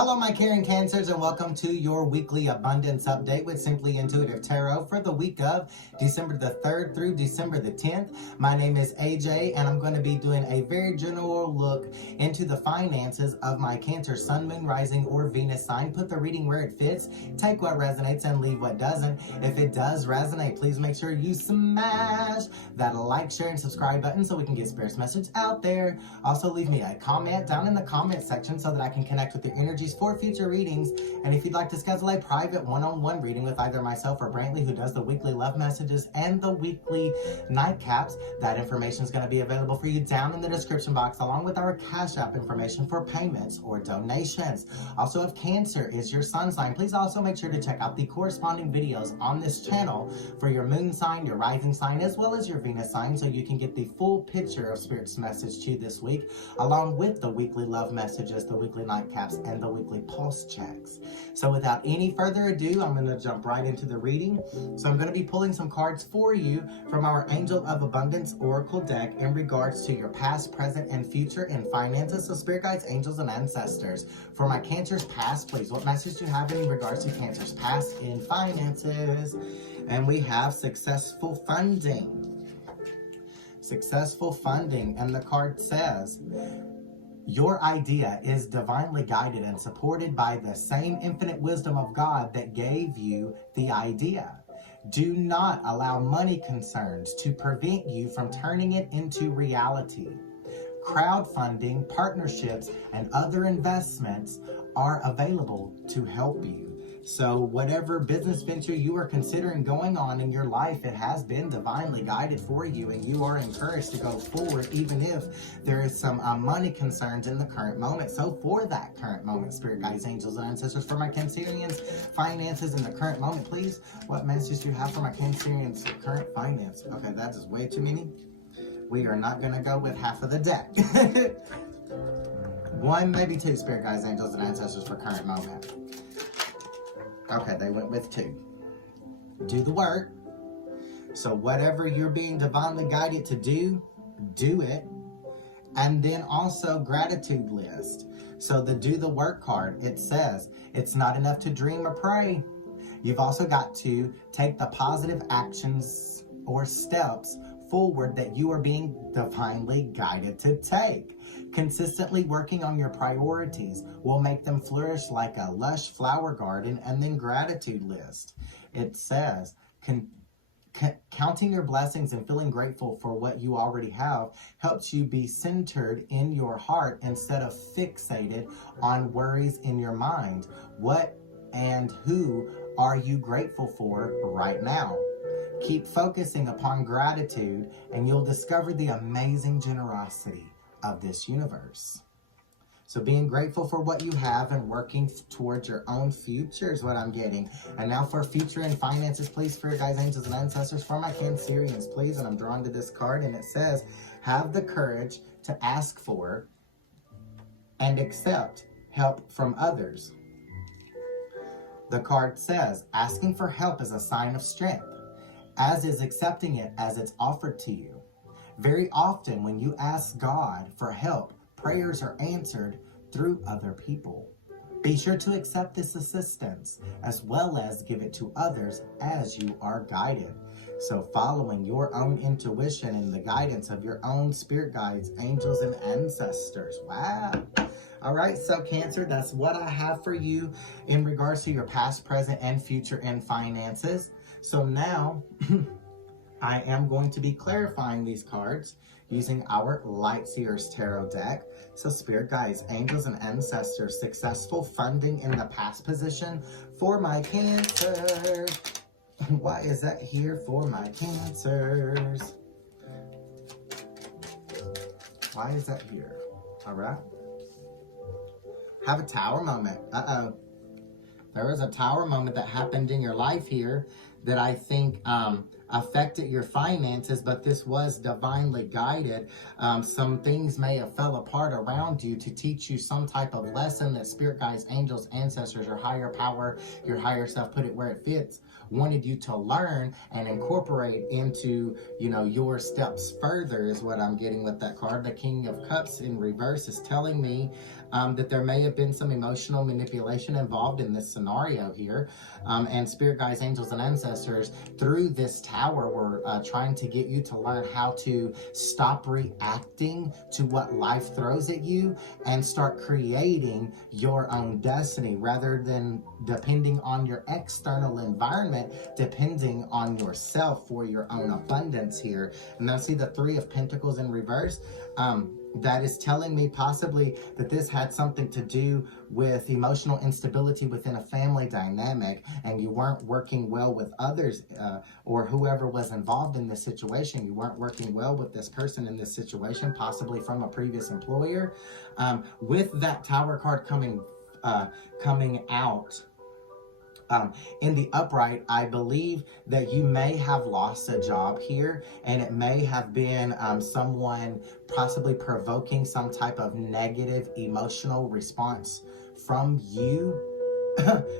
Hello, my caring Cancers, and welcome to your weekly abundance update with Simply Intuitive Tarot for the week of December the 3rd through December the 10th. My name is AJ, and I'm going to be doing a very general look into the finances of my Cancer Sun, Moon, Rising, or Venus sign. Put the reading where it fits, take what resonates, and leave what doesn't. If it does resonate, please make sure you smash that like, share, and subscribe button so we can get Spirit's message out there. Also, leave me a comment down in the comment section so that I can connect with your energy for future readings. And if you'd like to schedule a private one-on-one reading with either myself or Brantley, who does the weekly love messages and the weekly nightcaps, that information is going to be available for you down in the description box, along with our Cash App information for payments or donations. Also, if Cancer is your sun sign, please also make sure to check out the corresponding videos on this channel for your moon sign, your rising sign, as well as your Venus sign, so you can get the full picture of Spirit's message to you this week, along with the weekly love messages, the weekly nightcaps, and the weekly pulse checks. So without any further ado, I'm going to jump right into the reading. So I'm going to be pulling some cards for you from our Angel of Abundance Oracle deck in regards to your past, present, and future in finances. So Spirit Guides, Angels, and Ancestors. For my Cancer's past, please, what message do you have in regards to Cancer's past in finances? And we have successful funding. Successful funding. And the card says, your idea is divinely guided and supported by the same infinite wisdom of God that gave you the idea. Do not allow money concerns to prevent you from turning it into reality. Crowdfunding, partnerships, and other investments are available to help you. So whatever business venture you are considering going on in your life, it has been divinely guided for you, and you are encouraged to go forward even if there is some money concerns in the current moment. So for that current moment, Spirit Guides, Angels, and Ancestors, for my Cancerians' finances in the current moment, please, what message do you have for my Cancerians' current finance? Okay, that is way too many. We are not going to go with half of the deck. One, maybe two, Spirit Guides, Angels, and Ancestors for current moment. Okay, they went with two. Do the work. So whatever you're being divinely guided to do, do it. And then also gratitude list. So the do the work card, it says, it's not enough to dream or pray. You've also got to take the positive actions or steps forward that you are being divinely guided to take. Consistently working on your priorities will make them flourish like a lush flower garden. And then gratitude list. It says, counting your blessings and feeling grateful for what you already have helps you be centered in your heart instead of fixated on worries in your mind. What and who are you grateful for right now? Keep focusing upon gratitude and you'll discover the amazing generosity of this universe. So being grateful for what you have and working towards your own future is what I'm getting. And now for future and finances, please, Spirit Guides, Angels, and Ancestors, for my Cancerians, please. And I'm drawing to this card, and it says, have the courage to ask for and accept help from others. The card says, asking for help is a sign of strength, as is accepting it as it's offered to you. Very often when you ask God for help, prayers are answered through other people. Be sure to accept this assistance as well as give it to others as you are guided. So following your own intuition and the guidance of your own Spirit Guides, Angels, and Ancestors. Wow. All right, so Cancer, that's what I have for you in regards to your past, present, and future in finances. So now I am going to be clarifying these cards using our Light Seers Tarot deck. So Spirit Guides, Angels, and Ancestors, successful funding in the past position for my Cancer. Why is that here for my Cancers? Why is that here? All right. Have a Tower moment. Uh-oh. There was a Tower moment that happened in your life here that I think affected your finances, but this was divinely guided. Some things may have fell apart around you to teach you some type of lesson that Spirit Guides, Angels, Ancestors, your higher power, your higher self, put it where it fits, wanted you to learn and incorporate into, your steps further is what I'm getting with that card. The King of Cups in reverse is telling me that there may have been some emotional manipulation involved in this scenario here. And spirit guides, angels, and ancestors through this tower were trying to get you to learn how to stop reacting to what life throws at you and start creating your own destiny rather than depending on your external environment, depending on yourself for your own abundance here. And I see the Three of Pentacles in reverse. That is telling me possibly that this had something to do with emotional instability within a family dynamic, and you weren't working well with others, or whoever was involved in this situation. You weren't working well with this person in this situation, possibly from a previous employer. With that Tower card coming out, in the upright, I believe that you may have lost a job here, and it may have been someone possibly provoking some type of negative emotional response from you.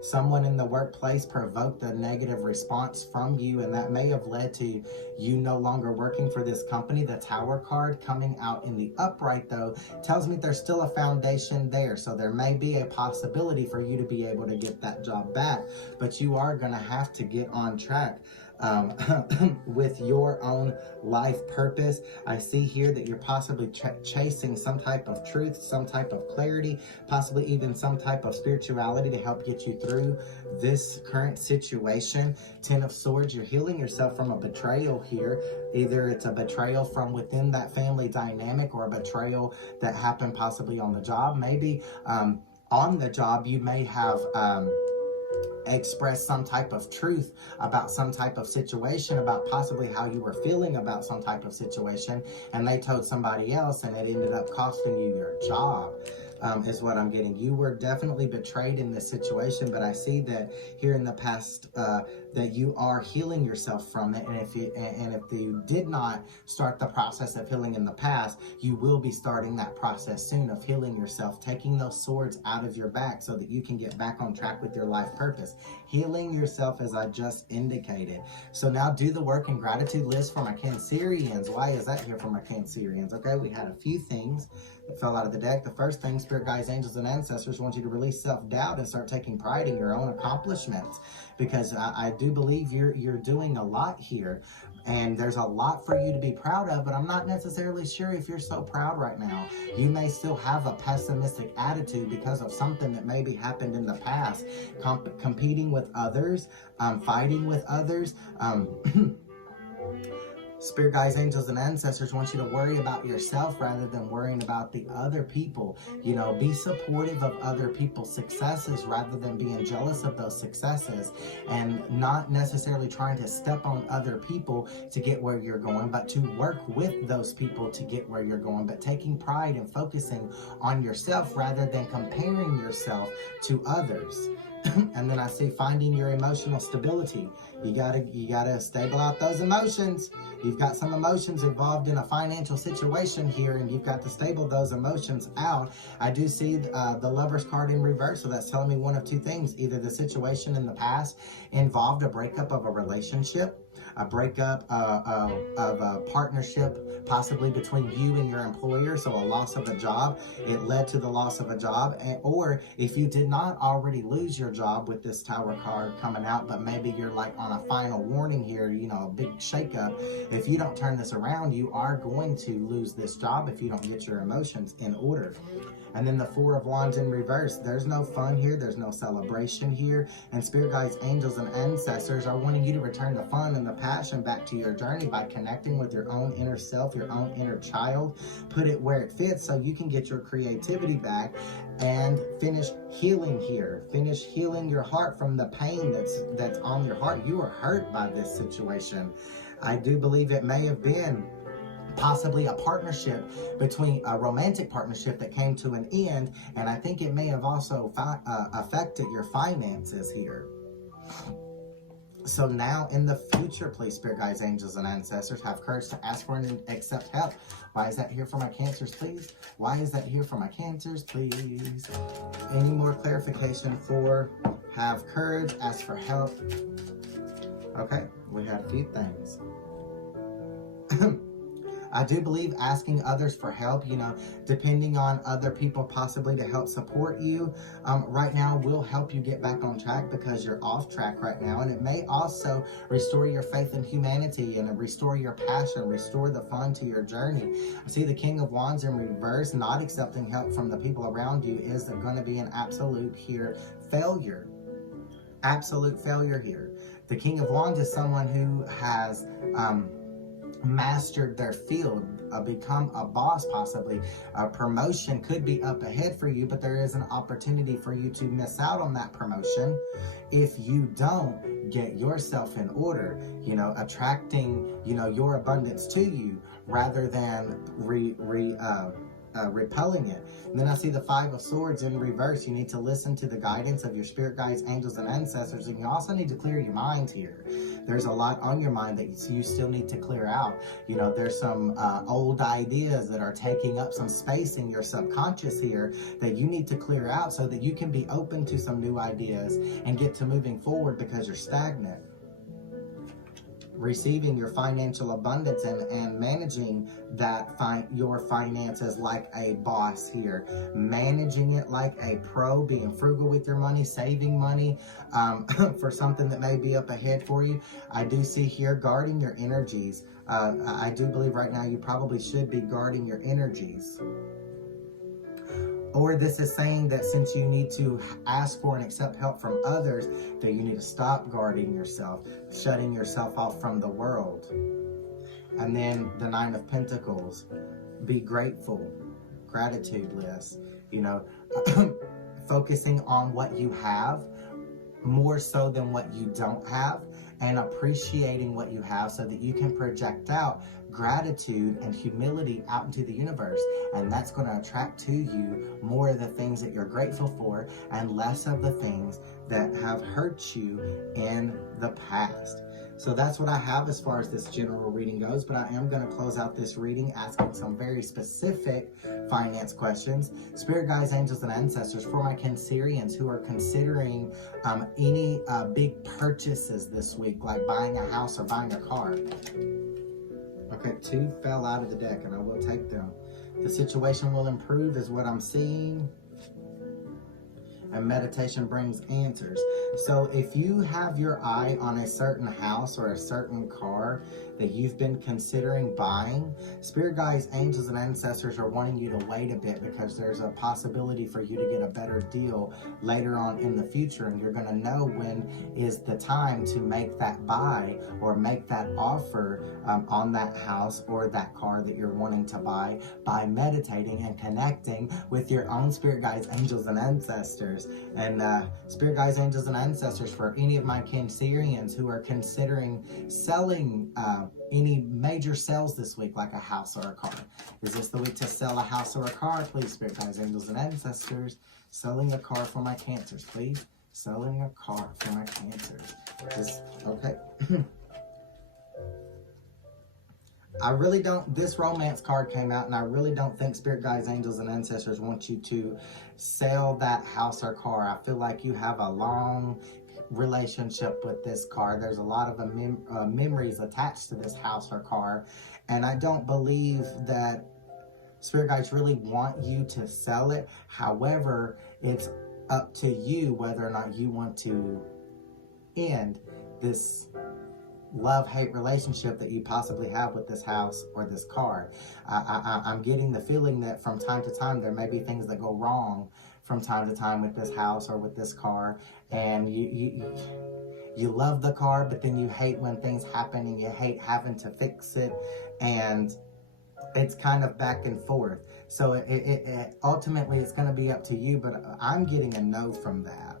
Someone in the workplace provoked a negative response from you, and that may have led to you no longer working for this company. The Tower card coming out in the upright, though, tells me there's still a foundation there. So there may be a possibility for you to be able to get that job back, but you are going to have to get on track with your own life purpose. I see here that you're possibly chasing some type of truth, some type of clarity, possibly even some type of spirituality to help get you through this current situation. Ten of Swords, you're healing yourself from a betrayal here. Either it's a betrayal from within that family dynamic or a betrayal that happened possibly on the job. Maybe on the job you may have express some type of truth about some type of situation, about possibly how you were feeling about some type of situation, and they told somebody else, and it ended up costing you your job. Is what I'm getting. You were definitely betrayed in this situation, but I see that here in the past that you are healing yourself from it. And if you did not start the process of healing in the past, you will be starting that process soon of healing yourself, taking those swords out of your back so that you can get back on track with your life purpose. Healing yourself, as I just indicated. So now do the work and gratitude list for my Cancerians. Why is that here for my Cancerians? Okay, we had a few things that fell out of the deck. The first thing, spirit guides, angels, and ancestors want you to release self-doubt and start taking pride in your own accomplishments, because I do believe you're doing a lot here, and there's a lot for you to be proud of, but I'm not necessarily sure if you're so proud right now. You may still have a pessimistic attitude because of something that maybe happened in the past, competing with others, fighting with others. Spirit guides, angels, and ancestors want you to worry about yourself rather than worrying about the other people. You know, be supportive of other people's successes rather than being jealous of those successes, and not necessarily trying to step on other people to get where you're going, but to work with those people to get where you're going, but taking pride and focusing on yourself rather than comparing yourself to others. And then I see finding your emotional stability. You gotta stable out those emotions. You've got some emotions involved in a financial situation here, and you've got to stable those emotions out. I do see the Lover's card in reverse, so that's telling me one of two things. Either the situation in the past involved a breakup of a relationship, a breakup of a partnership, possibly between you and your employer, so a loss of a job. It led to the loss of a job. Or if you did not already lose your job with this Tower card coming out, but maybe you're like on a final warning here, you know, a big shakeup. If you don't turn this around, you are going to lose this job if you don't get your emotions in order. And then the Four of Wands in reverse. There's no fun here. There's no celebration here. And spirit guides, angels, and ancestors are wanting you to return the fun and the passion back to your journey by connecting with your own inner self, your own inner child. Put it where it fits so you can get your creativity back and finish healing here. Finish healing your heart from the pain that's on your heart. You were hurt by this situation. I do believe it may have been possibly a partnership, between a romantic partnership that came to an end, and I think it may have also affected your finances here. So now in the future, please, spirit guides, angels, and ancestors, have courage to ask for and accept help. Why is that here for my Cancers, please? Why is that here for my Cancers, please? Any more clarification for have courage, ask for help? Okay, we had a few things. I do believe asking others for help, depending on other people possibly to help support you right now will help you get back on track, because you're off track right now. And it may also restore your faith in humanity and restore your passion, restore the fun to your journey. I see the King of Wands in reverse. Not accepting help from the people around you is going to be an absolute failure. Absolute failure here. The King of Wands is someone who has mastered their field, become a boss possibly. A promotion could be up ahead for you, but there is an opportunity for you to miss out on that promotion if you don't get yourself in order, attracting, your abundance to you rather than repelling it. And then I see the Five of Swords in reverse. You need to listen to the guidance of your spirit guides, angels, and ancestors. And you also need to clear your mind here. There's a lot on your mind that you still need to clear out. There's some old ideas that are taking up some space in your subconscious here that you need to clear out so that you can be open to some new ideas and get to moving forward, because you're stagnant. Receiving your financial abundance and managing your finances like a boss here, managing it like a pro, being frugal with your money, saving money for something that may be up ahead for you. I do see here guarding your energies. I do believe right now you probably should be guarding your energies. Or this is saying that since you need to ask for and accept help from others, that you need to stop guarding yourself, shutting yourself off from the world. And then the Nine of Pentacles, be grateful, gratitude list, focusing on what you have more so than what you don't have, and appreciating what you have so that you can project out gratitude and humility out into the universe. And that's going to attract to you more of the things that you're grateful for and less of the things that have hurt you in the past. So that's what I have as far as this general reading goes, but I am going to close out this reading asking some very specific finance questions. Spirit guides, angels, and ancestors for my Cancerians who are considering any big purchases this week, like buying a house or buying a car. Okay, 2 fell out of the deck, and I will take them. The situation will improve is what I'm seeing. And meditation brings answers. So if you have your eye on a certain house or a certain car that you've been considering buying, spirit guides, angels, and ancestors are wanting you to wait a bit, because there's a possibility for you to get a better deal later on in the future, and you're going to know when is the time to make that buy or make that offer on that house or that car that you're wanting to buy by meditating and connecting with your own spirit guides, angels, and ancestors. And spirit guides, angels, and ancestors for any of my Cancerians who are considering selling any major sales this week, like a house or a car. Is this the week to sell a house or a car? Please, spirit guides, angels, and ancestors. Selling a car for my Cancers, please. Selling a car for my Cancers. Okay. I really don't, this romance card came out, and I really don't think spirit guides, angels, and ancestors want you to sell that house or car. I feel like you have a long relationship with this car. There's a lot of memories attached to this house or car, and I don't believe that spirit guides really want you to sell it. However, it's up to you whether or not you want to end this love-hate relationship that you possibly have with this house or this car. I'm getting the feeling that from time to time there may be things that go wrong from time to time with this house or with this car, and you love the car, but then you hate when things happen and you hate having to fix it, and it's kind of back and forth. So it ultimately it's going to be up to you, but I'm getting a no from that.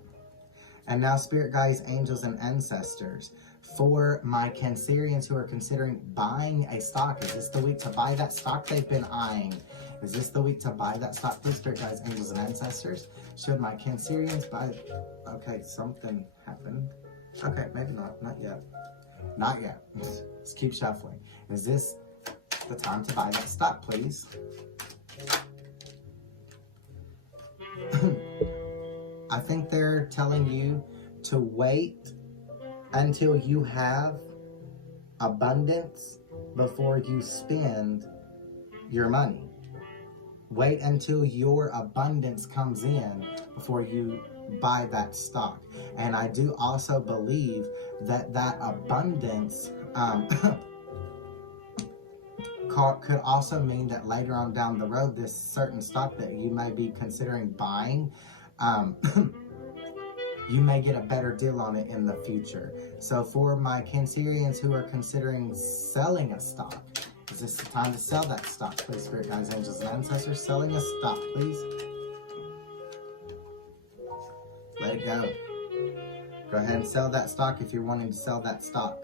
And now spirit guides, angels, and ancestors for my Cancerians who are considering buying a stock. Is this the week to buy that stock they've been eyeing? Is this the week to buy that stock? Please, spirit guides, angels, and ancestors. Should my Cancerians buy? Okay, something happened. Okay, maybe not. Not yet. Not yet. Let's keep shuffling. Is this the time to buy that stock, please? I think they're telling you to wait until you have abundance before you spend your money. Wait until your abundance comes in before you buy that stock. And I do also believe that abundance could also mean that later on down the road, this certain stock that you may be considering buying, you may get a better deal on it in the future. So for my Cancerians who are considering selling a stock, is this the time to sell that stock? Please, Spirit Guides, Angels, and Ancestors, selling a stock, please. Let it go. Go ahead and sell that stock if you're wanting to sell that stock.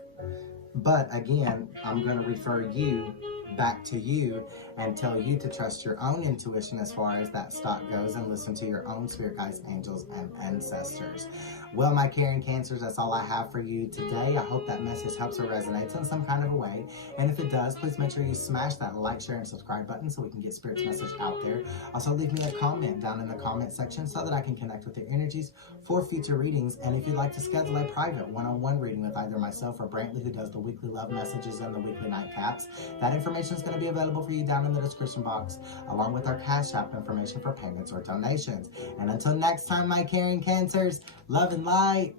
But again, I'm going to refer you back to you and tell you to trust your own intuition as far as that stock goes and listen to your own spirit guides, angels, and ancestors. Well, my caring Cancers, that's all I have for you today. I hope that message helps or resonates in some kind of a way. And if it does, please make sure you smash that like, share, and subscribe button so we can get Spirit's message out there. Also, leave me a comment down in the comment section so that I can connect with your energies for future readings. And if you'd like to schedule a private one-on-one reading with either myself or Brantley, who does the weekly love messages and the weekly nightcaps, that information is going to be available for you down in the description box, along with our Cash App information for payments or donations. And until next time, my caring Cancers, love and light.